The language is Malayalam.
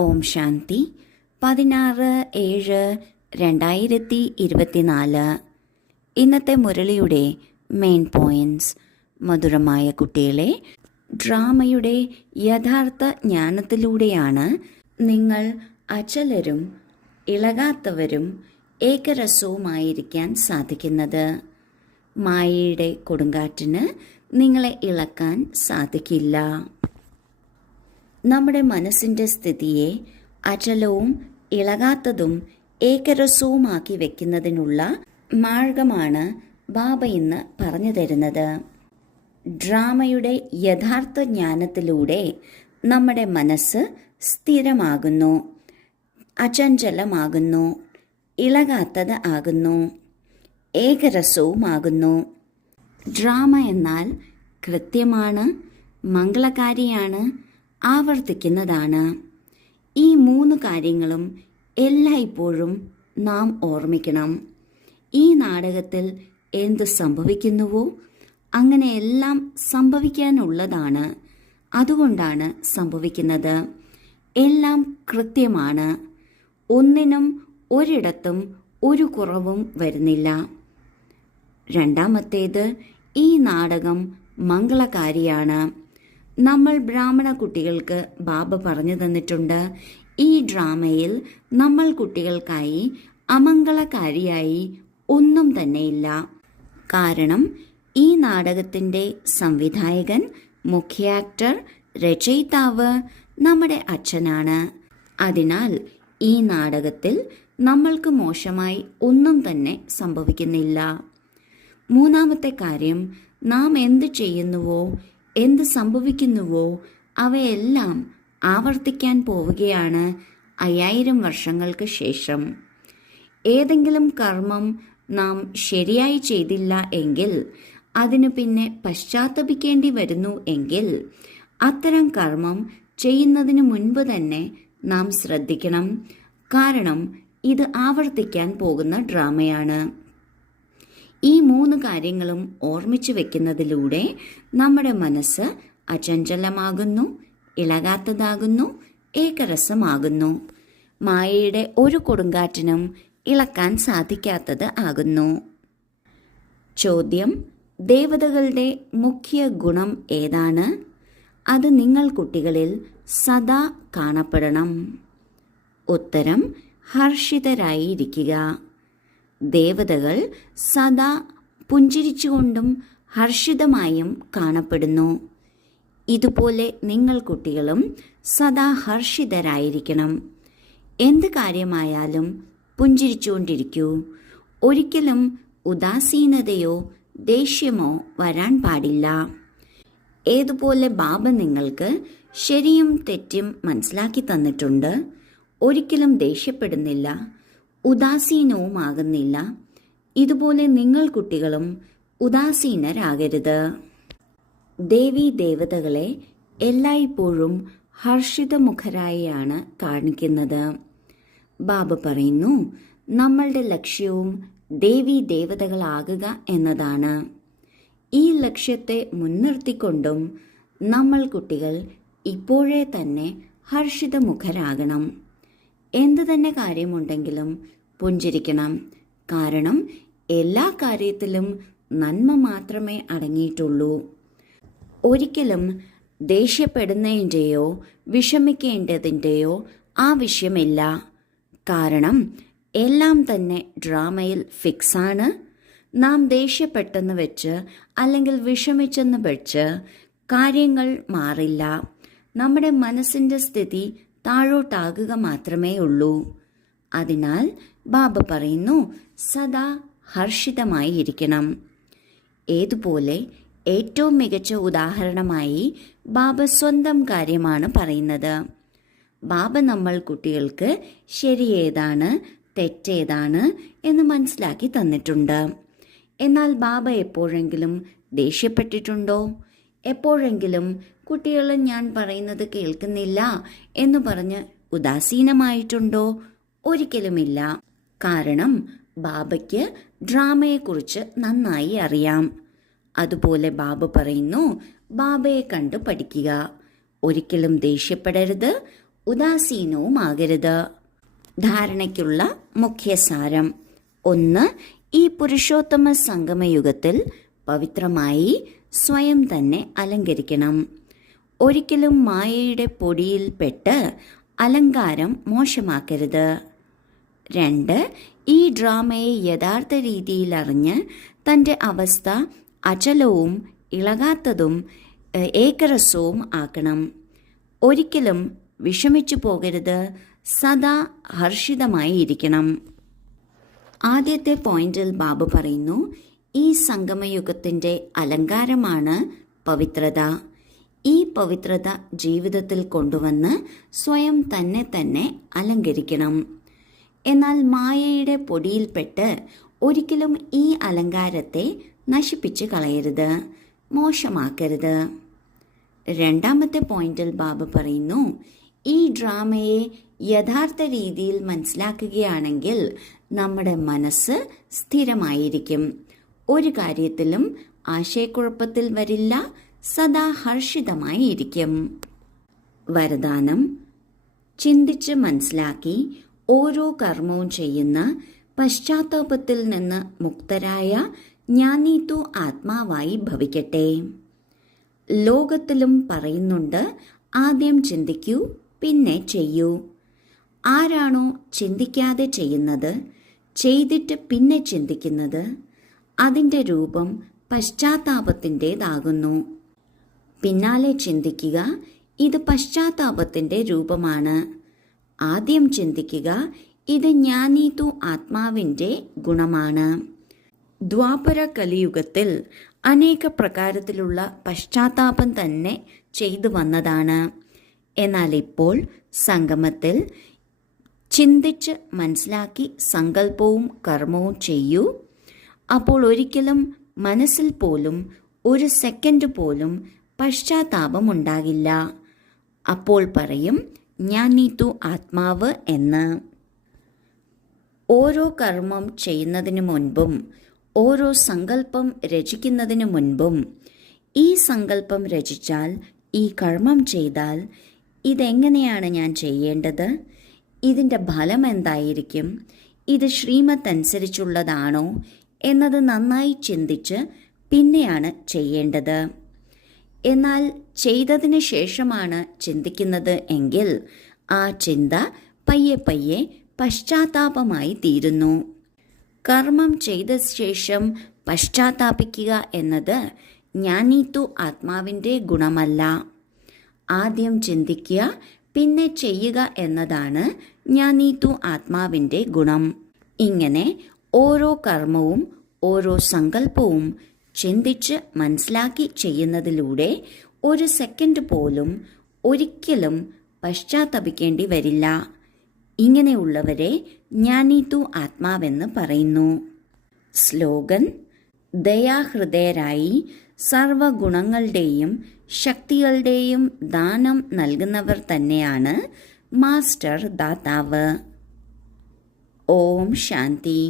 ഓം ശാന്തി 16/7/2024. ഇന്നത്തെ മുരളിയുടെ മെയിൻ പോയിന്റ്സ്. മധുരമായ കുട്ടികളെ, ഡ്രാമയുടെ യഥാർത്ഥ ജ്ഞാനത്തിലൂടെയാണ് നിങ്ങൾ അചലരും ഇളകാത്തവരും ഏകരസവുമായിരിക്കാൻ സാധിക്കുന്നത്. മായയുടെ കൊടുങ്കാറ്റിന് നിങ്ങളെ ഇളക്കാൻ സാധിക്കില്ല. നമ്മുടെ മനസ്സിൻ്റെ സ്ഥിതിയെ അചലവും ഇളകാത്തതും ഏകരസവുമാക്കി വെക്കുന്നതിനുള്ള മാർഗമാണ് ബാബ ഇന്ന് പറഞ്ഞു തരുന്നത്. ഡ്രാമയുടെ യഥാർത്ഥ ജ്ഞാനത്തിലൂടെ നമ്മുടെ മനസ്സ് സ്ഥിരമാകുന്നു, അചഞ്ചലമാകുന്നു, ഇളകാത്തത് ആകുന്നു, ഏകരസവുമാകുന്നു. ഡ്രാമ എന്നാൽ കൃത്യമാണ്, മംഗളകാരിയാണ്, ആവർത്തിക്കുന്നതാണ്. ഈ 3 കാര്യങ്ങളും എല്ലായ്പ്പോഴും നാം ഓർമ്മിക്കണം. ഈ നാടകത്തിൽ എന്ത് സംഭവിക്കുന്നുവോ അങ്ങനെയെല്ലാം സംഭവിക്കാനുള്ളതാണ്. അതുകൊണ്ടാണ് സംഭവിക്കുന്നത്. എല്ലാം കൃത്യമാണ്. ഒന്നിനും ഒരിടത്തും ഒരു കുറവും വരുന്നില്ല. രണ്ടാമത്തേത്, ഈ നാടകം മംഗളകാരിയാണ്. നമ്മൾ ബ്രാഹ്മണ കുട്ടികൾക്ക് ബാബ പറഞ്ഞു തന്നിട്ടുണ്ട്, ഈ ഡ്രാമയിൽ നമ്മൾ കുട്ടികൾക്കായി അമംഗളകാരിയായി ഒന്നും തന്നെയില്ല. കാരണം ഈ നാടകത്തിൻ്റെ സംവിധായകൻ, മുഖ്യ ആക്ടർ, രചയിതാവ് നമ്മുടെ അച്ഛനാണ്. അതിനാൽ ഈ നാടകത്തിൽ നമ്മൾക്ക് മോശമായി ഒന്നും തന്നെ സംഭവിക്കുന്നില്ല. മൂന്നാമത്തെ കാര്യം, നാം എന്ത് ചെയ്യുന്നുവോ എന്ത് സംഭവിക്കുന്നുവോ അവയെല്ലാം ആവർത്തിക്കാൻ പോവുകയാണ് 5000 വർഷങ്ങൾക്ക് ശേഷം. ഏതെങ്കിലും കർമ്മം നാം ശരിയായി ചെയ്തില്ല എങ്കിൽ, അതിനു പിന്നെ പശ്ചാത്തപിക്കേണ്ടി വരുന്നു എങ്കിൽ, അത്തരം കർമ്മം ചെയ്യുന്നതിന് മുൻപ് തന്നെ നാം ശ്രദ്ധിക്കണം. കാരണം ഇത് ആവർത്തിക്കാൻ പോകുന്ന ഡ്രാമയാണ്. ഈ 3 കാര്യങ്ങളും ഓർമ്മിച്ചു വെക്കുന്നതിലൂടെ നമ്മുടെ മനസ്സ് അചഞ്ചലമാകുന്നു, ഇളകാത്തതാകുന്നു, ഏകരസമാകുന്നു. മായയുടെ ഒരു കൊടുങ്കാറ്റിനും ഇളക്കാൻ സാധിക്കാത്തത് ആകുന്നു. ചോദ്യം: ദേവതകളുടെ മുഖ്യ ഗുണം ഏതാണ്? അത് നിങ്ങൾ കുട്ടികളിൽ സദാ കാണപ്പെടണം. ഉത്തരം: ഹർഷിതരായിരിക്കുക. ദേവതകൾ സദാ പുഞ്ചിരിച്ചുകൊണ്ടും ഹർഷിതമായും കാണപ്പെടുന്നു. ഇതുപോലെ നിങ്ങൾ കുട്ടികളും സദാ ഹർഷിതരായിരിക്കണം. എന്ത് കാര്യമായാലും പുഞ്ചിരിച്ചുകൊണ്ടിരിക്കൂ. ഒരിക്കലും ഉദാസീനതയോ ദേഷ്യമോ വരാൻ പാടില്ല. ഏതുപോലെ ബാബ നിങ്ങൾക്ക് ശരിയും തെറ്റും മനസ്സിലാക്കി തന്നിട്ടുണ്ട്. ഒരിക്കലും ദേഷ്യപ്പെടുന്നില്ല, ഉദാസീനവുമാകുന്നില്ല. ഇതുപോലെ നിങ്ങൾ കുട്ടികളും ഉദാസീനരാകരുത്. ദേവീ ദേവതകളെ എല്ലായ്പ്പോഴും ഹർഷിതമുഖരായാണ് കാണിക്കുന്നത്. ബാബ പറയുന്നു, നമ്മളുടെ ലക്ഷ്യവും ദേവീ ദേവതകളാകുക എന്നതാണ്. ഈ ലക്ഷ്യത്തെ മുൻനിർത്തിക്കൊണ്ടും നമ്മൾ കുട്ടികൾ ഇപ്പോഴേ തന്നെ ഹർഷിതമുഖരാകണം. എന്തു തന്നെ കാര്യമുണ്ടെങ്കിലും പുഞ്ചിരിക്കണം. കാരണം എല്ലാ കാര്യത്തിലും നന്മ മാത്രമേ അടങ്ങിയിട്ടുള്ളൂ. ഒരിക്കലും ദേഷ്യപ്പെടുന്നതിൻ്റെയോ വിഷമിക്കേണ്ടതിൻ്റെയോ ആവശ്യമില്ല. കാരണം എല്ലാം തന്നെ ഡ്രാമയിൽ ഫിക്സാണ്. നാം ദേഷ്യപ്പെട്ടെന്ന് വെച്ച് അല്ലെങ്കിൽ വിഷമിച്ചെന്ന് വെച്ച് കാര്യങ്ങൾ മാറില്ല. നമ്മുടെ മനസ്സിൻ്റെ സ്ഥിതി താഴോട്ടാകുക മാത്രമേ ഉള്ളൂ. അതിനാൽ ബാബ പറയുന്നു, സദാ ഹർഷിതമായി ഇരിക്കണം. ഏതുപോലെ ഏറ്റവും മികച്ച ഉദാഹരണമായി ബാബ സ്വന്തം കാര്യമാണ് പറയുന്നത്. ബാബ നമ്മൾ കുട്ടികൾക്ക് ശരിയേതാണ് തെറ്റേതാണ് എന്ന് മനസ്സിലാക്കി തന്നിട്ടുണ്ട്. എന്നാൽ ബാബ എപ്പോഴെങ്കിലും ദേഷ്യപ്പെട്ടിട്ടുണ്ടോ? എപ്പോഴെങ്കിലും കുട്ടികൾ ഞാൻ പറയുന്നത് കേൾക്കുന്നില്ല എന്ന് പറഞ്ഞ് ഉദാസീനമായിട്ടുണ്ടോ? ഒരിക്കലുമില്ല. കാരണം ബാബയ്ക്ക് ഡ്രാമയെക്കുറിച്ച് നന്നായി അറിയാം. അതുപോലെ ബാബ പറയുന്നു, ബാബയെ കണ്ടു പഠിക്കുക. ഒരിക്കലും ദേഷ്യപ്പെടരുത്, ഉദാസീനവുമാകരുത്. ധാരണയ്ക്കുള്ള മുഖ്യസാരം: 1. ഈ പുരുഷോത്തമ സംഗമയുഗത്തിൽ പവിത്രമായി സ്വയം തന്നെ അലങ്കരിക്കണം. ഒരിക്കലും മായയുടെ പൊടിയിൽപ്പെട്ട് അലങ്കാരം മോശമാക്കരുത്. 2. ഈ ഡ്രാമയെ യഥാർത്ഥ രീതിയിൽ അറിഞ്ഞ് തൻ്റെ അവസ്ഥ അചലവും ഇളകാത്തതും ഏകരസവും ആക്കണം. ഒരിക്കലും വിഷമിച്ചു പോകരുത്, സദാ ഹർഷിതമായി ഇരിക്കണം. ആദ്യത്തെ പോയിന്റിൽ ബാബ പറയുന്നു, ഈ സംഗമയുഗത്തിൻ്റെ അലങ്കാരമാണ് പവിത്രത. ഈ പവിത്രത ജീവിതത്തിൽ കൊണ്ടുവന്ന് സ്വയം തന്നെ അലങ്കരിക്കണം. എന്നാൽ മായയുടെ പൊടിയിൽപ്പെട്ട് ഒരിക്കലും ഈ അലങ്കാരത്തെ നശിപ്പിച്ച് കളയരുത്, മോശമാക്കരുത്. രണ്ടാമത്തെ പോയിന്റിൽ ബാബ പറയുന്നു, ഈ ഡ്രാമയെ യഥാർത്ഥ രീതിയിൽ മനസ്സിലാക്കുകയാണെങ്കിൽ നമ്മുടെ മനസ്സ് സ്ഥിരമായിരിക്കും, ഒരു കാര്യത്തിലും ആശയക്കുഴപ്പത്തിൽ വരില്ല, സദാ ഹർഷിതമായി ഇരിക്കും. വരദാനം: ചിന്തിച്ച് മനസ്സിലാക്കി ഓരോ കർമ്മവും ചെയ്യുന്ന പശ്ചാത്താപത്തിൽ നിന്ന് മുക്തരായ ജ്ഞാനീതു ആത്മാവായി ഭവിക്കട്ടെ. ലോകത്തിലും പറയുന്നുണ്ട്, ആദ്യം ചിന്തിക്കൂ, പിന്നെ ചെയ്യൂ. ആരാണോ ചിന്തിക്കാതെ ചെയ്യുന്നത്, ചെയ്തിട്ട് പിന്നെ ചിന്തിക്കുന്നത്, അതിൻ്റെ രൂപം പശ്ചാത്താപത്തിൻ്റേതാകുന്നു. പിന്നാലെ ചിന്തിക്കുക, ഇത് പശ്ചാത്താപത്തിൻ്റെ രൂപമാണ്. ആദ്യം ചിന്തിക്കുക, ഇത് ജ്ഞാനീതു ആത്മാവിൻ്റെ ഗുണമാണ്. ദ്വാപര കലിയുഗത്തിൽ അനേക പ്രകാരത്തിലുള്ള പശ്ചാത്താപം തന്നെ ചെയ്തു വന്നതാണ്. എന്നാൽ ഇപ്പോൾ സംഗമത്തിൽ ചിന്തിച്ച് മനസ്സിലാക്കി സങ്കല്പവും കർമ്മവും ചെയ്യൂ. അപ്പോൾ ഒരിക്കലും മനസ്സിൽ പോലും ഒരു സെക്കൻഡ് പോലും പശ്ചാത്താപം ഉണ്ടാകില്ല. അപ്പോൾ പറയും, ജ്ഞാനീതു ആത്മാവ് എന്ന്. ഓരോ കർമ്മം ചെയ്യുന്നതിനു മുൻപും ഓരോ സങ്കല്പം രചിക്കുന്നതിനു മുൻപും ഈ സങ്കല്പം രചിച്ചാൽ, ഈ കർമ്മം ചെയ്താൽ ഇതെങ്ങനെയാണ് ഞാൻ ചെയ്യേണ്ടത്, ഇതിൻ്റെ ഫലം എന്തായിരിക്കും, ഇത് ശ്രീമത്ത് അനുസരിച്ചുള്ളതാണോ എന്നത് നന്നായി ചിന്തിച്ച് പിന്നെയാണ് ചെയ്യേണ്ടത്. എന്നാൽ ചെയ്തതിന് ശേഷമാണ് ചിന്തിക്കുന്നത് എങ്കിൽ ആ ചിന്ത പയ്യെ പശ്ചാത്താപമായി തീരുന്നു. കർമ്മം ചെയ്ത ശേഷം പശ്ചാത്താപിക്കുക എന്നത് ജ്ഞാനീതു ആത്മാവിൻ്റെ ഗുണമല്ല. ആദ്യം ചിന്തിക്കുക, പിന്നെ ചെയ്യുക എന്നതാണ് ജ്ഞാനീതു ആത്മാവിൻ്റെ ഗുണം. ഇങ്ങനെ ഓരോ കർമ്മവും ഓരോ സങ്കല്പവും ചിന്തിച്ച് മനസ്സിലാക്കി ചെയ്യുന്നതിലൂടെ ഒരു സെക്കൻഡ് പോലും ഒരിക്കലും പശ്ചാത്തപിക്കേണ്ടി വരില്ല. ഇങ്ങനെയുള്ളവരെ ജ്ഞാനീതു ആത്മാവെന്ന് പറയുന്നു. സ്ലോഗൻ: ദയാഹൃദയരായി സർവഗുണങ്ങളുടെയും ശക്തികളുടെയും ദാനം നൽകുന്നവർ തന്നെയാണ് മാസ്റ്റർ ദാതാവ്. ഓം ശാന്തി.